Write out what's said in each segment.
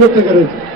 Cruz Figueredo.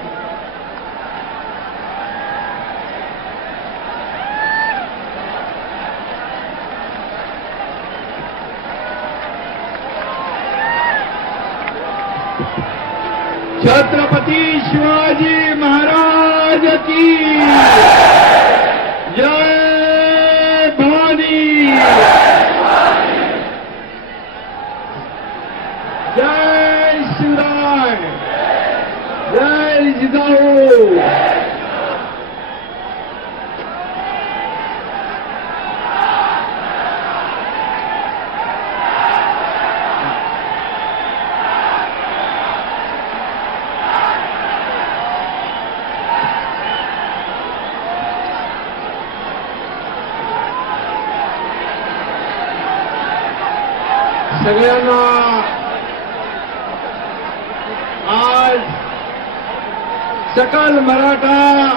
सकल मराठा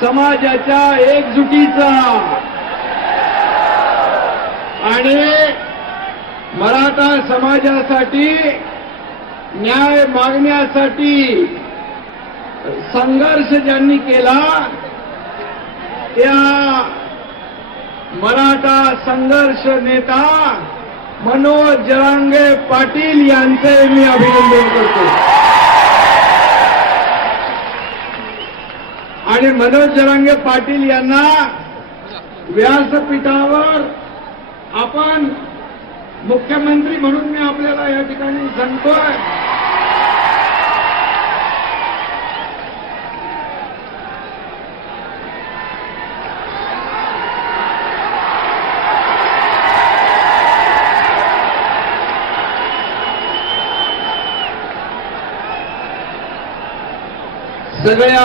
समाजाच्या एकजुटीचा. आणि मराठा समाजासाठी न्याय मागण्यासाठी संघर्ष ज्यांनी केला त्या मराठा संघर्ष नेता मनोज जरांगे पाटील यांचे मी अभिनंदन करतो. आणि मनोज जरांगे पाटील यांना व्यासपीठावर आपण मुख्यमंत्री म्हणून मी आपल्याला या ठिकाणी सांगतोय सगळ्या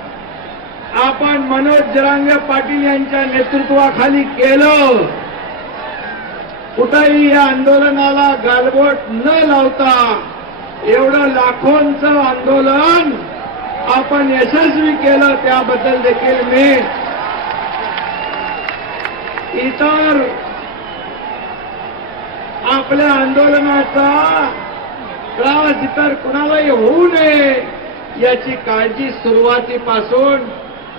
आपण मनोज जरांगे पाटील यांच्या नेतृत्वाखाली केलं. कुठंही या आंदोलनाला गालबोट न लावता एवढं लाखोंचं आंदोलन आपण यशस्वी केलं त्याबद्दल देखील मी इतर आपल्या आंदोलनाचा त्रास इतर कुणालाही होऊ नये याची काळजी सुरुवातीपासून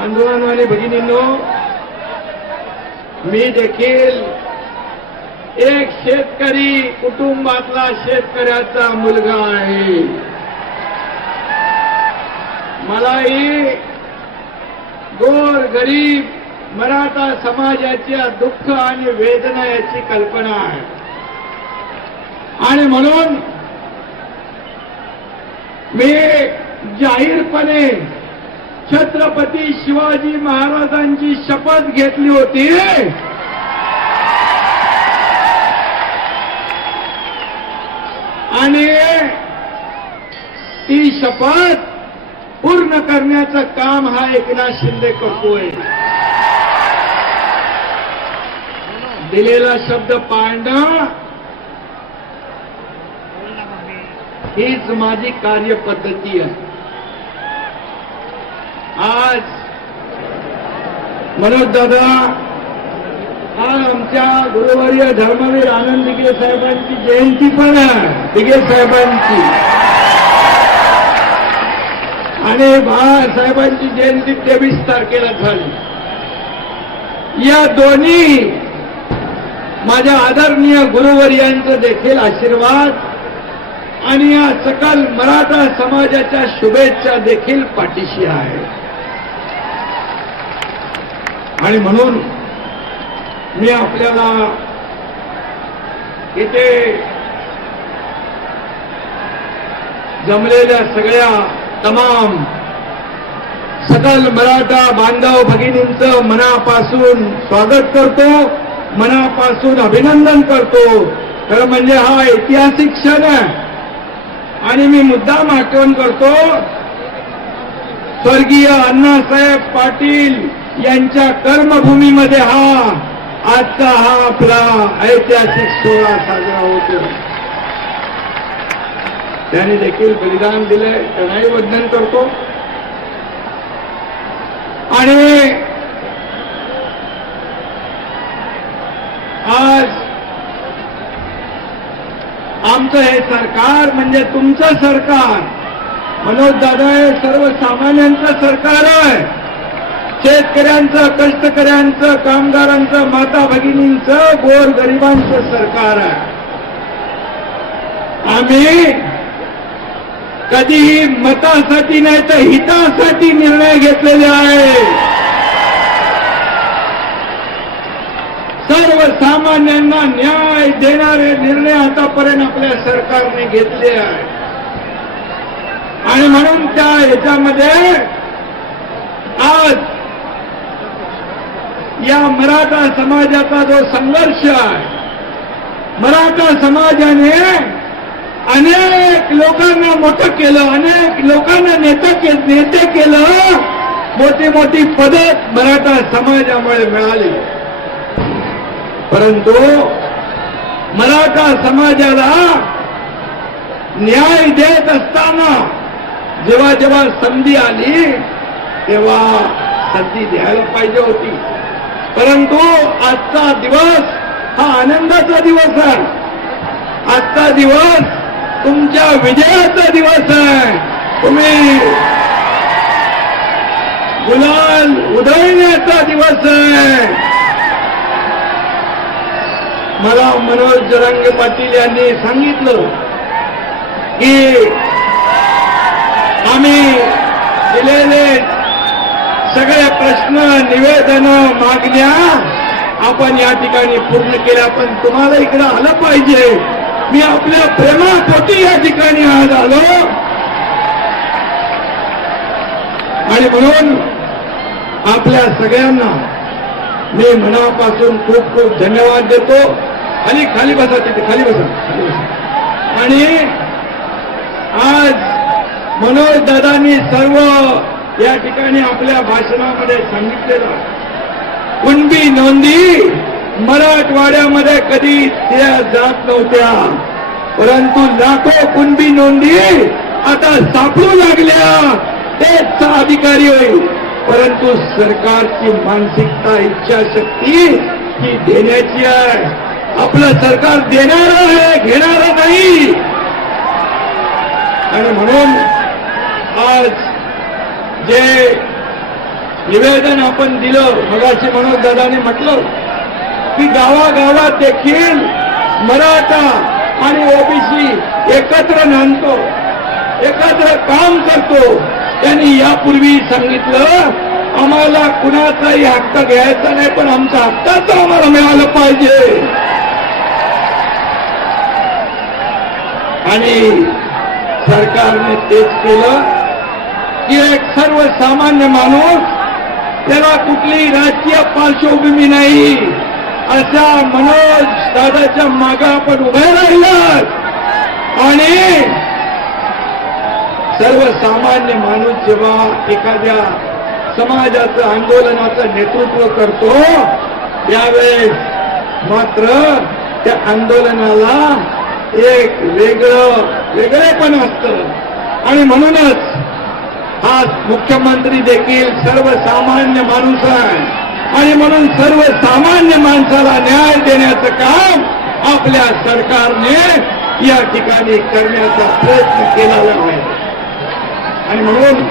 बांधवांनो आणि भगिनींनो मी देखील एक शेतकरी कुटुंबातला शेतकऱ्याचा मुलगा आहे. मलाही गोर गरीब मराठा समाजाच्या दुःख आणि वेदना याची कल्पना आहे. आणि म्हणून मी जाहीरपणे छत्रपती शिवाजी महाराजांची शपथ घेतली होती. आणि ती शपथ पूर्ण करण्याचं काम हा एकनाथ शिंदे करतोय. दिलेला शब्द पाळणं हीच माझी कार्यपद्धती आहे. आज मनोज दादा आज आमच्या गुरुवर्य धर्मवीर आनंद दिगे साहेबांची जयंती पण आहे दिगे साहेबांची. आणि बाळासाहेबांची जयंती तेवीस तारखेला झाली. या दोन्ही माझ्या आदरणीय गुरुवर्यांचं देखील आशीर्वाद आणि या सकल मराठा समाजाच्या शुभेच्छा देखील पाठीशी आहे आणि म्हणून मी आपल्याला इथे जमलेल्या सगळ्या तमाम सकल मराठा बांधव भगिनींचं मनापासून स्वागत करतो मनापासून अभिनंदन करतो. खरं म्हणजे हा ऐतिहासिक क्षण आहे. आणि मी मुद्दाम आठवण करतो स्वर्गीय अण्णासाहेब पाटील यांच्या कर्मभूमीमध्ये हा आजचा हा आपला ऐतिहासिक सोहळा साजरा होतो त्यांनी देखील बलिदान दिलंय त्यांनाही वंदन करतो. आणि आज आमचं हे सरकार म्हणजे तुमचं सरकार. मनोज दादा हे सर्वसामान्यांचं सरकार आहे. शेतकऱ्यांचं कष्टकऱ्यांचं कामगारांचं माता भगिनींचं गोर गरिबांचं सरकार आहे. आम्ही कधीही मतासाठी नाही तर हितासाठी निर्णय घेतलेले आहे. सर्वसामान्यांना न्याय देणारे निर्णय आतापर्यंत आपल्या सरकारने घेतले आहे. आणि म्हणून त्या ह्याच्यामध्ये आज या मराठा समाजाचा जो संघर्ष आहे मराठा समाजाने अनेक लोकांना मोठं केलं अनेक लोकांना नेता के, नेते केलं मोठी मोठी पदक मराठा समाजामुळे मिळाली. परंतु मराठा समाजाला न्याय देत असताना जेव्हा जेव्हा संधी आली तेव्हा संधी द्यायला पाहिजे होती. परंतु आजचा दिवस हा आनंदाचा दिवस आहे. आजचा दिवस तुमच्या विजयाचा दिवस आहे. तुम्ही गुलाल उधळण्याचा दिवस आहे. मला मनोज जरांगे पाटील यांनी सांगितलं की आम्ही दिलेले सगळे प्रश्न निवेदन मागण्या आपण या ठिकाणी पूर्ण केल्या. पण तुम्हाला इकडे आलं पाहिजे. मी आपल्या प्रेमापोटी या ठिकाणी आज आलो. आणि म्हणून आपल्या सगळ्यांना मी मनापासून खूप खूप धन्यवाद देतो. आणि खाली बसा तिथे खाली खाली बसा. आणि आज मनोज दादांनी सर्व या ठिकाणी आपल्या भाषणामध्ये सांगितलेलं कुणबी नोंदी मराठवाड्यामध्ये कधी त्या जात नव्हत्या. परंतु लाखो कुणबी नोंदी आता सापडू लागल्या. तेच अधिकारी होईल. परंतु सरकारची मानसिकता इच्छाशक्ती ही देण्याची आहे. आपलं सरकार देणार आहे घेणार नाही. आणि म्हणून आज जे निवेदन आपण दिलं मगाशी मनोज दादाने म्हटलं की गावागावात देखील मराठा आणि ओबीसी एकत्र नांदतो एकत्र काम करतो. त्यांनी यापूर्वी सांगितलं आम्हाला कुणाचाही हक्क घ्यायचा नाही पण आमचा हक्काचं आम्हाला मिळालं पाहिजे. आणि सरकारने तेच केलं. की एक सर्वसामान्य माणूस त्याला कुठली राजकीय पार्श्वभूमी नाही. अशा मनोज दादाच्या मागे आपण उभे राहिलं आणि सर्वसामान्य माणूस जेव्हा एखाद्या समाजाचं आंदोलनाचं नेतृत्व करतो त्यावेळेस मात्र त्या आंदोलनाला एक वेगळं वेगळेपण असतं. आणि म्हणूनच आज मुख्यमंत्री देखील सर्वसामान्य माणूस आहे आणि म्हणून सर्वसामान्य माणसाला न्याय देण्याचं काम आपल्या सरकारने या ठिकाणी करण्याचा प्रयत्न केलेला आहे. आणि म्हणून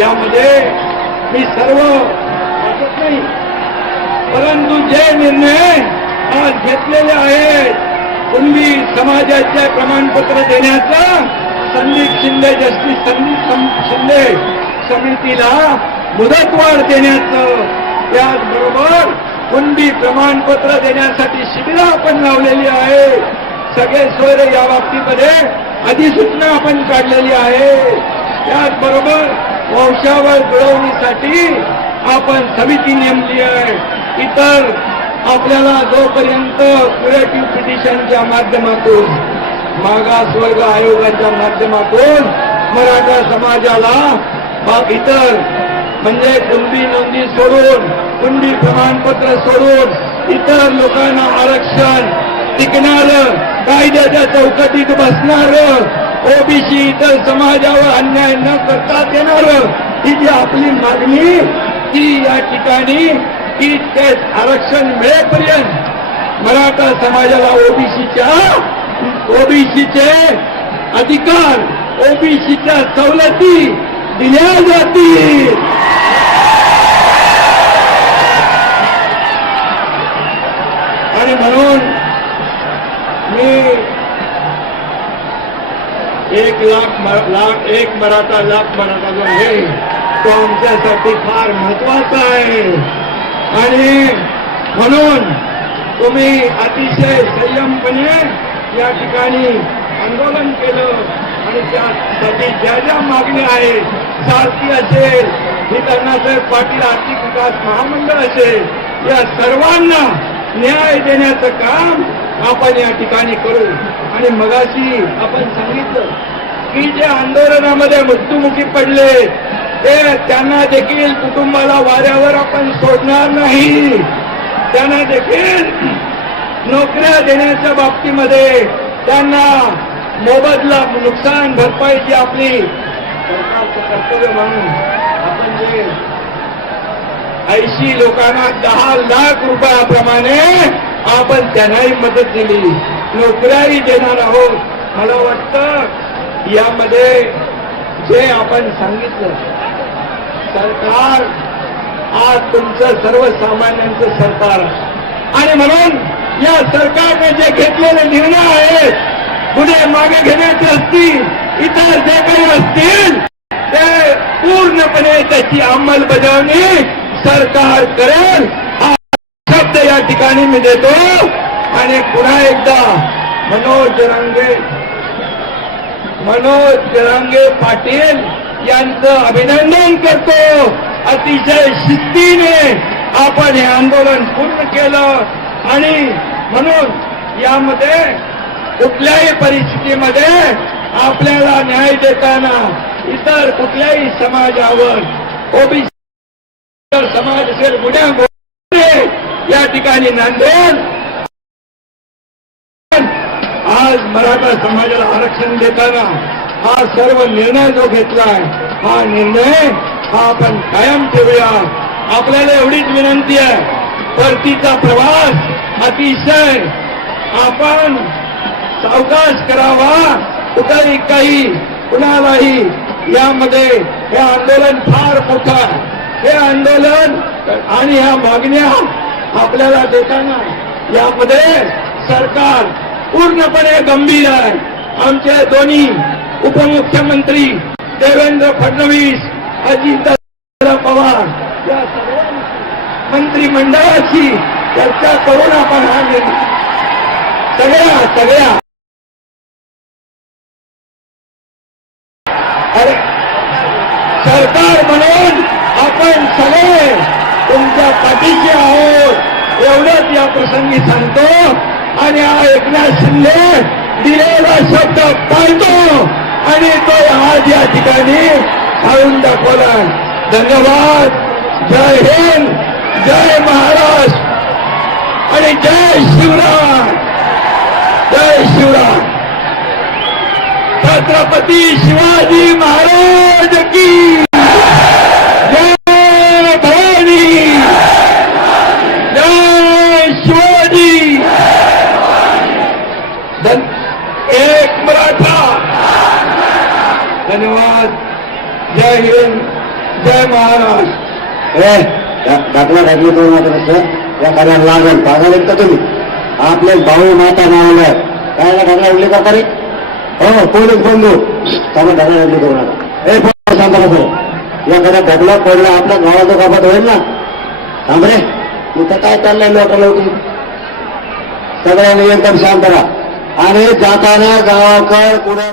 यामध्ये मी सर्व वाटत नाही. परंतु जे निर्णय आज घेतलेले आहेत कुणबी समाजाचे प्रमाणपत्र देण्याचा संदीप शिंदे जस्टिस संदीप सं- शिंदे समितीला मुदतवाढ देण्याचं त्याचबरोबर कुंडी प्रमाणपत्र देण्यासाठी शिबिरं आपण लावलेली आहे. सगळे सोयरे या बाबतीमध्ये अधिसूचना आपण काढलेली आहे. त्याचबरोबर वंशावर जुळवणीसाठी आपण समिती नेमली आहे. इतर आपल्याला जोपर्यंत क्युरेटिव्ह पिटिशनच्या माध्यमातून मागासवर्ग आयोगाच्या माध्यमातून मराठा समाजाला बा- इतर म्हणजे कुणबी नोंदी सोडून कुणबी प्रमाणपत्र सोडून इतर लोकांना आरक्षण टिकणारं कायद्याच्या चौकटीत बसणारं ओबीसी इतर समाजावर अन्याय न करता येणार ही जी आपली मागणी ती या ठिकाणी की ते आरक्षण मिळेपर्यंत मराठा समाजाला ओबीसीच्या ओबीसीचे अधिकार ओबीसीच्या सवलती दिल्या जातील. आणि म्हणून मी एक लाख लाख एक मराठा लाख मराठा जो आहे तो आमच्यासाठी फार महत्त्वाचा आहे. आणि म्हणून तुम्ही अतिशय संयमपणे या ठिकाणी आंदोलन केलं आणि त्यासाठी ज्या ज्या मागण्या आहेत सारथी असेल ही अण्णासाहेब पाटील आर्थिक विकास महामंडळ असेल या सर्वांना न्याय देण्याचं काम आपण या ठिकाणी करू. आणि मगाशी आपण सांगितलं की जे आंदोलनामध्ये मृत्युमुखी पडले ते त्यांना देखील कुटुंबाला वाऱ्यावर आपण सोडणार नाही. त्यांना देखील नोकऱ्या देण्याच्या बाबतीमध्ये त्यांना मोबदला नुकसान भरपाईची आपली सरकारचं कर्तव्य म्हणून आपण जे ऐंशी लोकांना दहा लाख रुपयाप्रमाणे आपण त्यांनाही मदत दिली. नोकऱ्याही देणार आहोत. मला वाटतं यामध्ये जे आपण सांगितलं सरकार आज तुमचं सर्वसामान्यांचं सरकार आणि म्हणून या सरकारने जे घेतलेले निर्णय आहेत पुढे मागे घेण्याचे असतील इतर जे काही असतील ते पूर्णपणे त्याची अंमलबजावणी सरकार करेल. हा शब्द या ठिकाणी मी देतो. आणि पुन्हा एकदा मनोज जरांगे मनोज जरांगे पाटील यांचं अभिनंदन करतो. अतिशय शिस्तीने आपण हे आंदोलन पूर्ण केलं आणि म्हणून यामध्ये कुठल्याही परिस्थितीमध्ये आपल्याला न्याय देताना इतर कुठल्याही समाजावर ओबीसी समाज असेल गुन्ह्या या ठिकाणी नांदेड आज मराठा समाजाला आरक्षण देताना हा सर्व निर्णय जो घेतलाय हा निर्णय हा आपण कायम ठेवूया. आपल्याला एवढीच विनंती आहे परतीचा प्रवास अतिशय आपण सावकाश करावा. कुठेही काही कुणालाही यामध्ये हे आंदोलन फार मोठं आहे. हे आंदोलन आणि ह्या मागण्या आपल्याला देताना यामध्ये सरकार पूर्णपणे गंभीर आहे. आमचे दोन्ही उपमुख्यमंत्री देवेंद्र फडणवीस अजित पवार या सर्व मंत्रिमंडळाची चर्चा करून आपण हा निर्णय सगळ्या सगळ्या. अरे सरकार म्हणून आपण सगळे तुमच्या पाठीचे आहोत. एवढंच या प्रसंगी सांगतो. आणि हा एकनाथ शिंदे दिलेला शब्द पाळतो. आणि तो आज या ठिकाणी खाऊन दाखवला. धन्यवाद. जय हिंद. जय महाराष्ट्र. आणि जय शिवराम जय शिवराम छत्रपती शिवाजी महाराज की जय जय शिवाजी धन एक मराठा धन्यवाद जय हिंद जय महाराष्ट्र ए दा- दाखला दाखली करू नका या कार्याला लागेल पागाल का तुम्ही आपले भाऊ माता नावल्या काय ना ढगला उडली का तरी? हो पोलीस बंधू. त्यामुळे ढगला उडली करू नका. ए पोलीस शांत बसो. या कार्यात ढगला पडला आपल्या गावाचा कापात होईल ना? थांब रे. इथं काय चाललंय लोकांना होती सगळ्यांनी एकदम शांत राहा. आणि जाताना गावाकर कुणा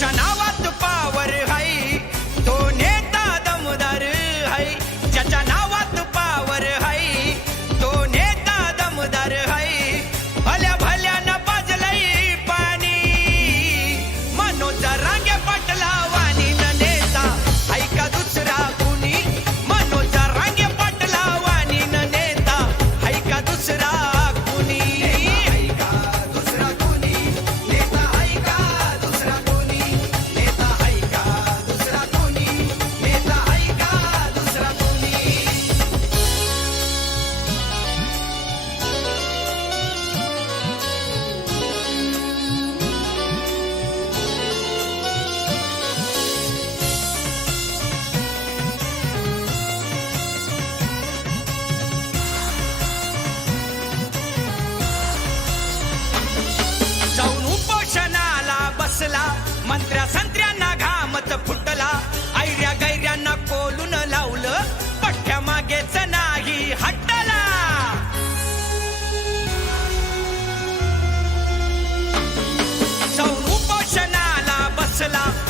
such मंत्र्या संत्र्यांना घामत फुटला. ऐऱ्या गैऱ्यांना कोलून लावलं. पठ्या मागेच नाही हट्टला. जाऊन उपोषणाला बसला.